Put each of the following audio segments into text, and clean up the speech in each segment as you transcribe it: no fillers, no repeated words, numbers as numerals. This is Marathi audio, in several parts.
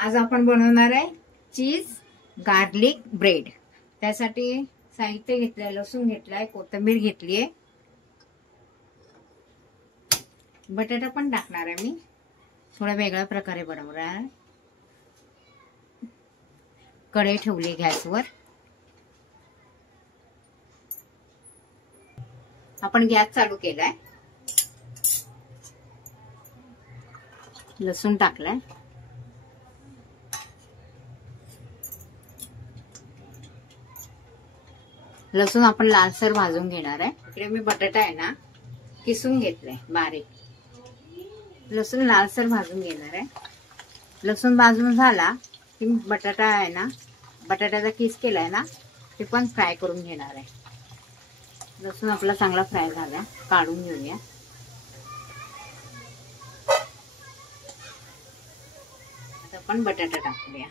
आज आपण बनवणार आहे चीज गार्लिक ब्रेड। त्यासाठी साहित्य घेतलंय, लसूण घेतलाय, कोथिंबीर घेतलीये, बटाटा पण टाकणार आहे मी, थोडा वेगळ्या प्रकारे बनवणार आहे। कढई ठेवली गॅसवर, आपण गॅस चालू केलाय, लसूण टाकलाय, लसूण आपण लालसर भाजून घेणार आहे। इकडे मी बटाटा आहे ना किसून घेतलाय बारीक, लसूण लालसर भाजून घेणार आहे। लसूण भाजून झाला की बटाटा आहे ना, बटाट्याचा किस केलाय ना ते पण फ्राय करून घेणार आहे। लसूण आपला चांगला फ्राय झाला, काढून घेऊया। आता आपण बटाटा टाकूया,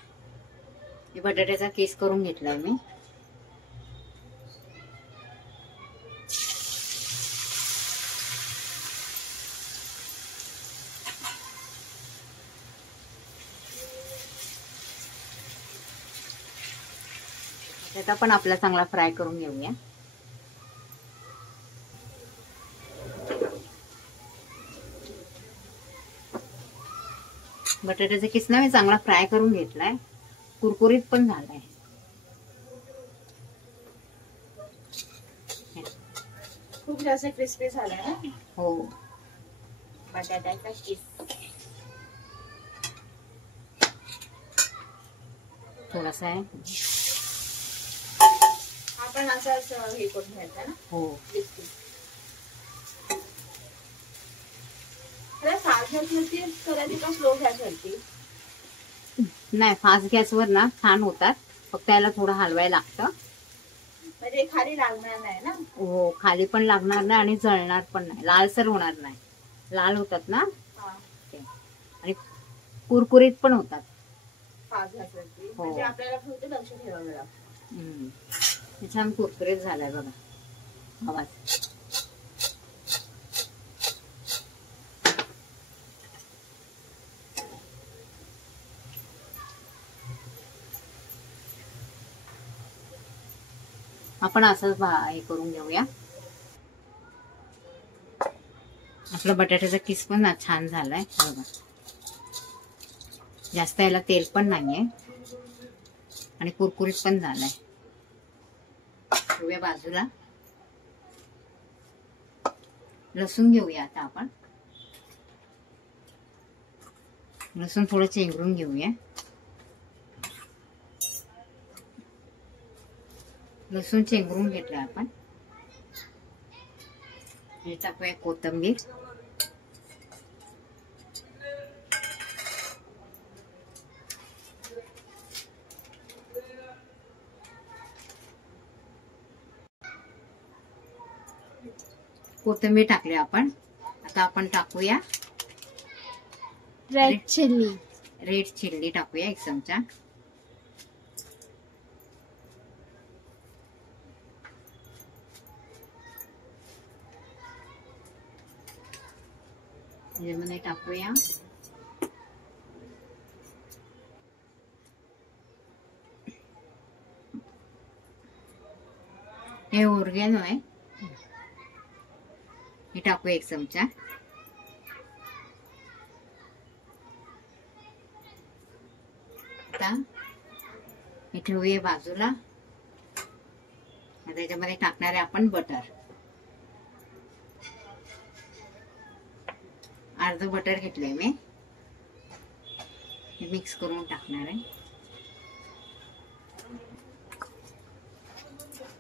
हे बटाट्याचा किस करून घेतलाय मी। बटाटा पण आपला चांगला फ्राय करून घेऊया। बटाट्याचा किसना मी चांगला फ्राय करून घेतलाय, कुरकुरीत पण झालाय। खूप जास्त क्रिस्पी झालाय ना। हो, बटाट्याचा किस थोडासा आहे, आपण असंच हे करून घ्यायचं ना। हो, फास्ट गॅसवरती करायची का स्लो गॅसवरती? नाही, फास्ट गॅसवर ना छान होतात, फक्त त्याला थोडं हलवायला लागतं, म्हणजे खाली लागणार नाही ना। हो, खाली पण लागणार नाही आणि जळणार पण नाही, लालसर होणार नाही। लाल होतात ना आणि कुरकुरीत पण होतात फास्ट गॅसवरती, हो। म्हणजे आपल्याला फक्त लक्ष ठेवावं लागतं। छान कुरकुरीत झालाय बघा आवाज। आपण असंच हे करून घेऊया। आपला बटाट्याचा किस पण ना छान झालाय बघा, जास्त याला तेल पण नाहीये आणि कुरकुरीत पण झालाय। ठेवूया बाजूला। लसूण घेऊया आता आपण, लसूण थोडं चेंगरून घेऊया। लसूण चेंगरून घेतलं आपण, हे टाकूया कोथिंबीर, कोथिंबीर टाकली आपण। आता आपण टाकूया रेड चिल्ली टाकूया 1 चमचा। यामध्ये टाकूया हे ओरिगॅनो आहे, हे टाकूया 1 चमचा। आता हे ठेवूया बाजूला। आता याच्यामध्ये टाकणार आहे आपण बटर, अर्ध बटर घेतलंय मी, हे मिक्स करून टाकणार आहे।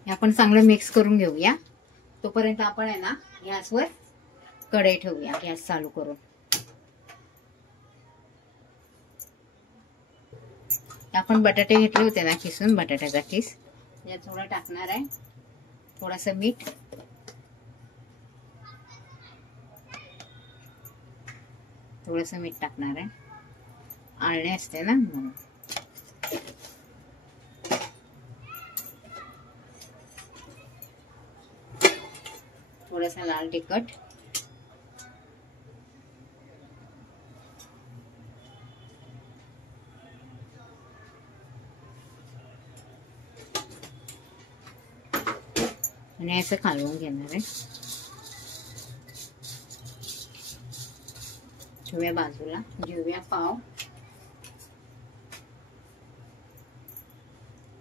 हे आपण चांगलं मिक्स करून घेऊया। तोपर्यंत आपण आहे ना गॅसवर कढई ठेवूया, गॅस चालू करून। आपण बटाटे घेतले होते ना किसून, बटाट्याचा किस यात थोडं टाकणार आहे, थोडंसं मीठ, थोडंसं मीठ टाकणार आहे, आळणी असते ना म्हणून। थोडासा लाल तिखट, आणि असं कालवून घेणार आहे. ठेवूया बाजूला. घेऊया पाव.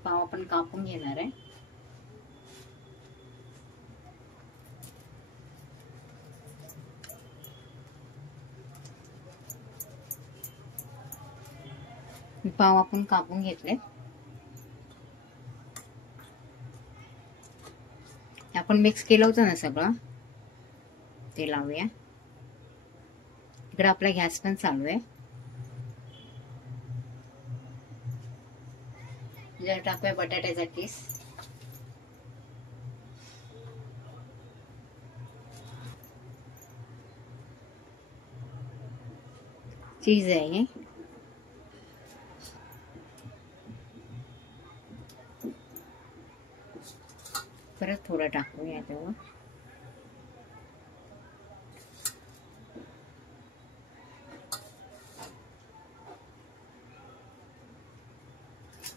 पाव आपण कापून घेणार आहे. पाव आपण कापून घेतले. आपण मिक्स केलं होतं ना सगळं, ते लावूया. इकडे आपला गॅस पण चालू आहे. जर टाकूया बटाट्याचा किस. चीज आहे हे. परत थोडं टाकूया त्यावर.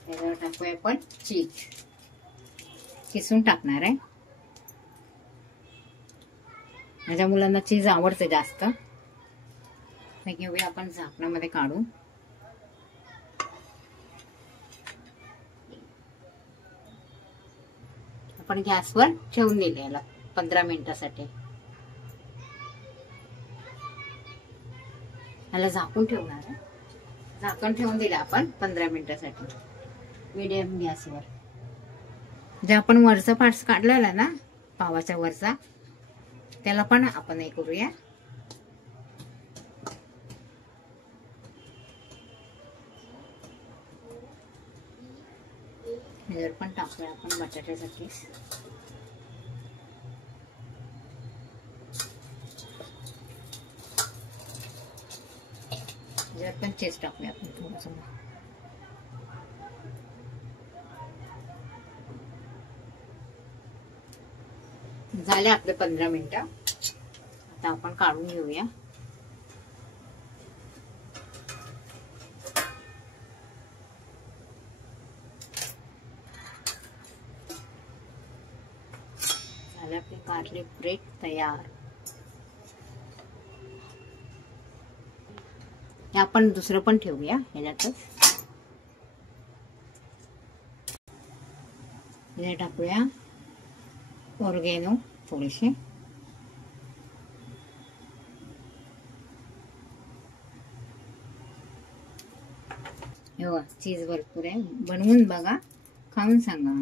त्याच्यावर टाकूया आपण चीज. किसून टाकणार आहे. माझ्या मुलांना चीज आवडते जास्त. हे घेऊया आपण झाकणामध्ये काढून. आपण गॅसवर ठेवून दिले याला 15 मिनिटासाठी. याला झाकून ठेवणार आहे. झाकण ठेवून दिलं आपण 15 मिनिटासाठी मीडियम गॅसवर. जे आपण वरचा पार्ट्स काढलेला ना पावाच्या वरचा, त्याला पण आपण हे करूया. ह्याच्यावर पण टाकूया आपण बटाट्याचा किस. ह्याच्यावर पण चीज टाकूया आपण थोडंसं. झाले आपले 15 मिनिटं. आता आपण काढून घेऊया. झाले आपले कारले ब्रेड तयार. हे आपण दुसरं पण ठेवूया ह्याच्यातच. हे टाकूया ऑर्गेनो थोडेसे. हे चीज भरपूर आहे. बनवून बघा, खाऊन सांगा.